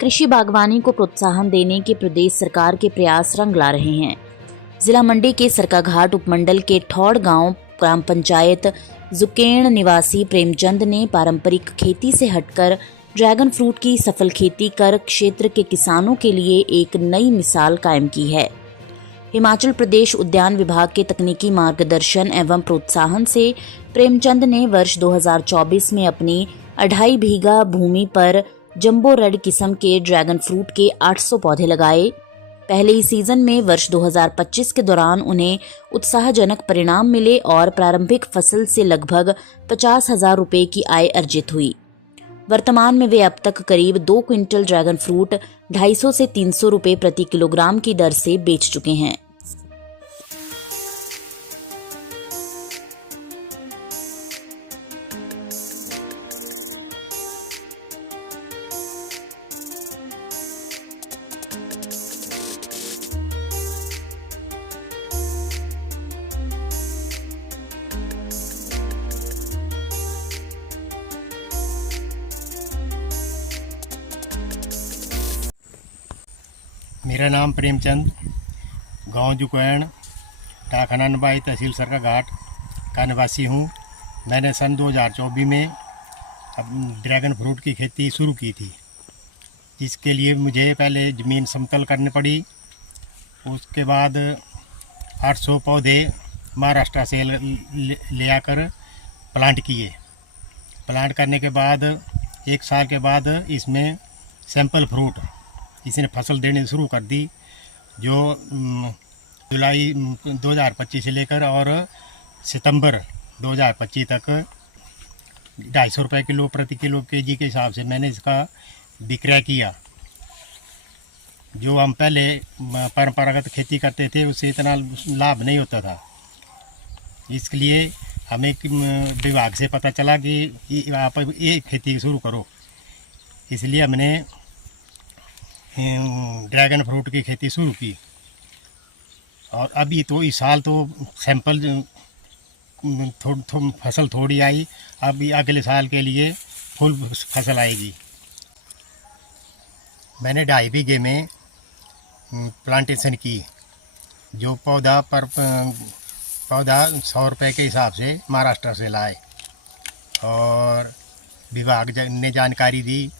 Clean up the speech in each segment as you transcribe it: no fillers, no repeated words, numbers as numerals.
कृषि बागवानी को प्रोत्साहन देने के प्रदेश सरकार के प्रयास रंग ला रहे हैं। जिला मंडी के सरकाघाट उपमंडल के ठौड़ गांव ग्राम पंचायत जुकेण निवासी प्रेमचंद ने पारंपरिक खेती से हटकर ड्रैगन फ्रूट की सफल खेती कर क्षेत्र के किसानों के लिए एक नई मिसाल कायम की है। हिमाचल प्रदेश उद्यान विभाग के तकनीकी मार्गदर्शन एवं प्रोत्साहन से प्रेमचंद ने वर्ष 2024 में अपनी 2.5 बीघा भूमि पर जंबो रेड किस्म के ड्रैगन फ्रूट के 800 पौधे लगाए। पहले ही सीजन में वर्ष 2025 के दौरान उन्हें उत्साहजनक परिणाम मिले और प्रारंभिक फसल से लगभग 50,000 रुपये की आय अर्जित हुई। वर्तमान में वे अब तक करीब 2 क्विंटल ड्रैगन फ्रूट 250 से 300 रुपये प्रति किलोग्राम की दर से बेच चुके हैं। मेरा नाम प्रेमचंद, गांव जुकैण, डाकखाना नबाई, तहसील सरकाघाट का निवासी हूं। मैंने सन 2024 में ड्रैगन फ्रूट की खेती शुरू की थी, जिसके लिए मुझे पहले ज़मीन समतल करनी पड़ी। उसके बाद 800 पौधे महाराष्ट्र से ले आकर प्लांट किए। प्लांट करने के बाद 1 साल के बाद इसमें सैंपल फ्रूट इसने फसल देने शुरू कर दी, जो जुलाई 2025 से लेकर और सितंबर 2025 तक 250 रुपये किलो प्रति किलो केजी के हिसाब से मैंने इसका विक्रय किया। जो हम पहले परंपरागत खेती करते थे उससे इतना लाभ नहीं होता था। इसलिए हमें विभाग से पता चला कि आप ये खेती शुरू करो, इसलिए हमने ड्रैगन फ्रूट की खेती शुरू की। और अभी तो इस साल तो सैंपल फसल थोड़ी आई, अभी अगले साल के लिए फुल फसल आएगी। मैंने 2.5 बीघे में प्लांटेशन की, जो पौधा 100 रुपये के हिसाब से महाराष्ट्र से लाए और विभाग ने जानकारी दी।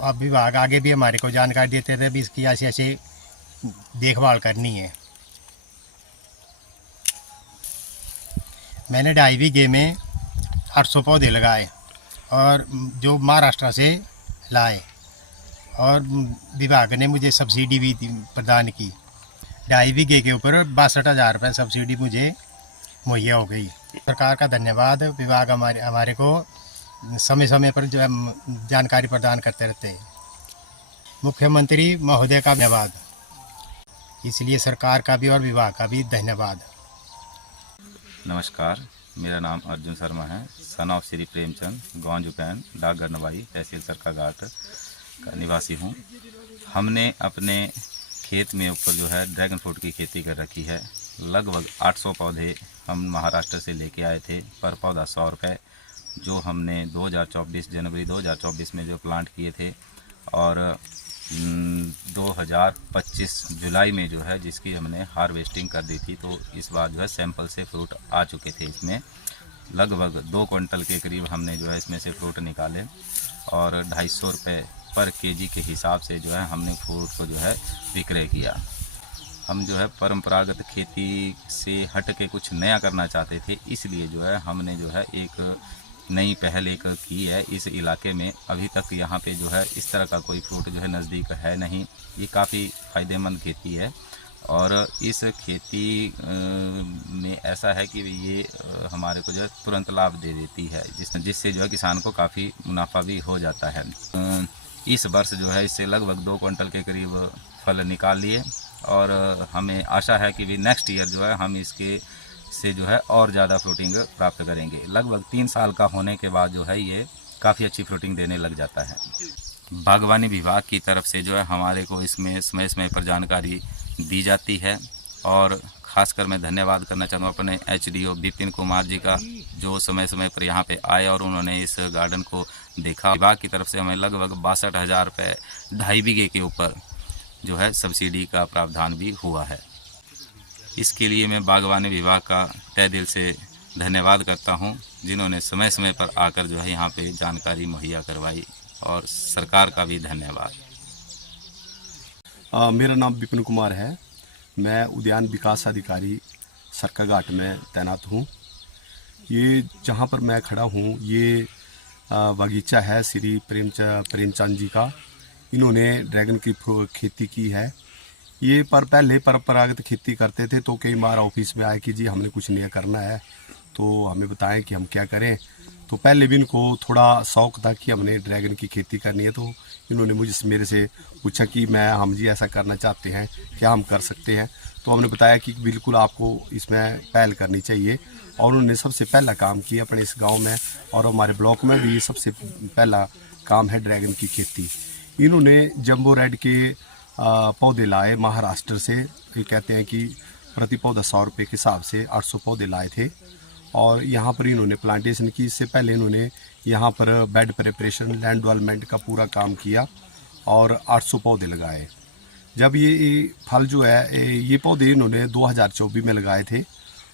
अब विभाग आगे भी हमारे को जानकारी देते थे भी इसकी ऐसे देखभाल करनी है। मैंने 2.5 बीघे में 800 पौधे लगाए और जो महाराष्ट्र से लाए, और विभाग ने मुझे सब्सिडी भी प्रदान की। 2.5 बीघे के ऊपर 62,000 रुपये सब्सिडी मुझे मुहैया हो गई। सरकार का धन्यवाद। विभाग हमारे को समय समय पर जो जानकारी प्रदान करते रहते हैं। मुख्यमंत्री महोदय का धन्यवाद, इसलिए सरकार का भी और विभाग का भी धन्यवाद। नमस्कार, मेरा नाम अर्जुन शर्मा है, सन ऑफ श्री प्रेमचंद, गांव जुकैन, डाकघर नवाई, तहसील सरकाघाट का निवासी हूं। हमने अपने खेत में ऊपर जो है ड्रैगन फ्रूट की खेती कर रखी है। लगभग 800 पौधे हम महाराष्ट्र से लेके आए थे, पर पौधा 100 रुपये, जो हमने 2024 जनवरी 2024 में जो प्लांट किए थे, और 2025 जुलाई में जो है जिसकी हमने हार्वेस्टिंग कर दी थी। तो इस बार जो है सैंपल से फ्रूट आ चुके थे। इसमें लगभग 2 क्विंटल के करीब हमने जो है इसमें से फ्रूट निकाले, और 250 रुपये पर केजी के हिसाब से जो है हमने फ्रूट को जो है विक्रय किया। हम जो है परंपरागत खेती से हट के कुछ नया करना चाहते थे, इसलिए जो है हमने जो है एक नई पहल एक की है। इस इलाके में अभी तक यहाँ पे जो है इस तरह का कोई फ्रूट जो है नज़दीक है नहीं। ये काफ़ी फ़ायदेमंद खेती है, और इस खेती में ऐसा है कि ये हमारे को जो है तुरंत लाभ दे देती है, जिससे जो है किसान को काफ़ी मुनाफा भी हो जाता है। इस वर्ष जो है इससे लगभग 2 क्विंटल के करीब फल निकाल लिए, और हमें आशा है कि भी नेक्स्ट ईयर जो है हम इसके से जो है और ज़्यादा फ्रूटिंग प्राप्त करेंगे। लगभग 3 साल का होने के बाद जो है ये काफ़ी अच्छी फ्रूटिंग देने लग जाता है। बागवानी विभाग की तरफ से जो है हमारे को इसमें समय समय पर जानकारी दी जाती है, और खासकर मैं धन्यवाद करना चाहूँगा अपने एचडीओ विपिन कुमार जी का, जो समय समय पर यहाँ पे आए और उन्होंने इस गार्डन को देखा। विभाग की तरफ से हमें लगभग 62,000 रुपये 2.5 बीघे के ऊपर जो है सब्सिडी का प्रावधान भी हुआ है। इसके लिए मैं बागवानी विभाग का तहे दिल से धन्यवाद करता हूं, जिन्होंने समय समय पर आकर जो है यहाँ पे जानकारी मुहैया करवाई, और सरकार का भी धन्यवाद। मेरा नाम विपिन कुमार है। मैं उद्यान विकास अधिकारी सरकाघाट में तैनात हूँ। ये जहाँ पर मैं खड़ा हूँ ये बगीचा है श्री प्रेमचंद जी का। इन्होंने ड्रैगन की खेती की है। ये पहले परंपरागत खेती करते थे, तो कई बार ऑफिस में आए कि जी हमने कुछ नया करना है, तो हमें बताएं कि हम क्या करें। तो पहले भी इनको थोड़ा शौक़ था कि हमने ड्रैगन की खेती करनी है, तो इन्होंने मेरे से पूछा कि हम जी ऐसा करना चाहते हैं, क्या हम कर सकते हैं। तो हमने बताया कि बिल्कुल आपको इसमें पहल करनी चाहिए, और उन्होंने सबसे पहला काम किया अपने इस गांव में, और हमारे ब्लॉक में भी सबसे पहला काम है ड्रैगन की खेती। इन्होंने जंबो रेड के पौधे लाए महाराष्ट्र से। ये कहते हैं कि प्रति पौधा 100 रुपये के हिसाब से 800 पौधे लाए थे, और यहाँ पर इन्होंने प्लांटेशन की। इससे पहले इन्होंने यहाँ पर बेड प्रिपरेशन, लैंड डेवलपमेंट का पूरा काम किया और 800 पौधे लगाए। जब ये फल जो है ये पौधे इन्होंने 2024 में लगाए थे,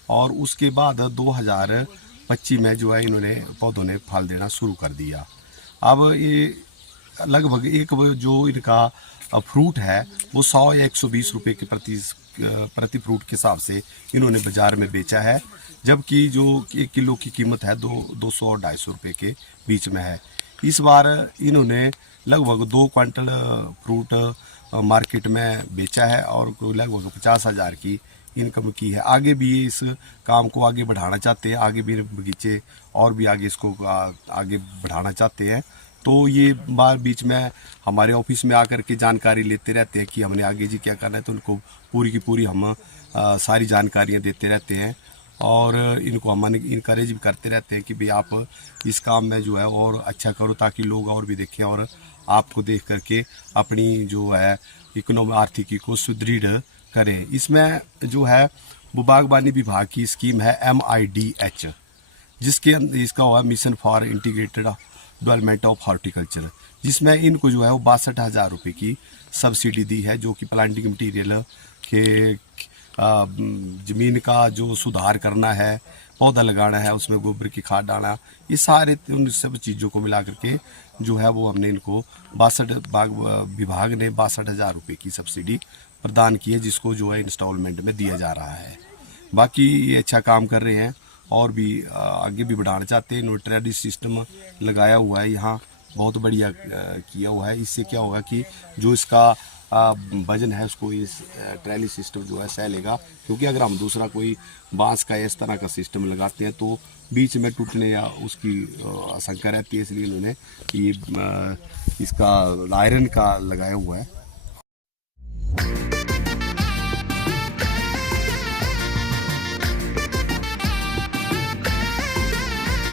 और उसके बाद 2025 में जो है इन्होंने पौधों ने फल देना शुरू कर दिया। अब ये लगभग एक जो इनका फ्रूट है वो 100 या 120 रुपये के प्रति फ्रूट के हिसाब से इन्होंने बाज़ार में बेचा है, जबकि जो 1 किलो की कीमत है 200 और 250 रुपये के बीच में है। इस बार इन्होंने लगभग 2 क्विंटल फ्रूट मार्केट में बेचा है, और लगभग 50,000 की इनकम की है। आगे भी इस काम को आगे बढ़ाना चाहते हैं, आगे भी बगीचे और भी आगे इसको आगे बढ़ाना चाहते हैं। तो ये बार बीच में हमारे ऑफिस में आकर के जानकारी लेते रहते हैं कि हमने आगे जी क्या करना है, तो उनको पूरी की पूरी हम सारी जानकारियाँ देते रहते हैं, और इनको हम इनकरेज भी करते रहते हैं कि भाई आप इस काम में जो है और अच्छा करो, ताकि लोग और भी देखें और आपको देख करके अपनी जो है इकोनॉमी आर्थिकी को सुदृढ़ करें। इसमें जो है वो बागवानी विभाग की स्कीम है MIDH, जिसके इसका हुआ mission for integrated development of horticulture, जिसमें इनको जो है वो 62,000 रुपये की सब्सिडी दी है, जो कि प्लांटिंग मटीरियल के ज़मीन का जो सुधार करना है, पौधा लगाना है, उसमें गोबर की खाद डालना, ये सारे उन सब चीज़ों को मिला करके जो है वो हमने इनको विभाग ने 62,000 रुपये की सब्सिडी प्रदान की है, जिसको जो है इंस्टॉलमेंट में दिया जा रहा है। बाकी ये अच्छा काम कर रहे हैं, और भी आगे भी बढ़ाना चाहते हैं। इन्होंने ट्रेडी सिस्टम लगाया हुआ है, यहाँ बहुत बढ़िया किया हुआ है। इससे क्या होगा कि जो इसका वजन है उसको इस ट्रैली सिस्टम जो है सह लेगा, क्योंकि अगर हम दूसरा कोई बांस का इस तरह का सिस्टम लगाते हैं तो बीच में टूटने या उसकी आशंका रहती है। इसलिए इन्होंने ये इसका आयरन का लगाया हुआ है।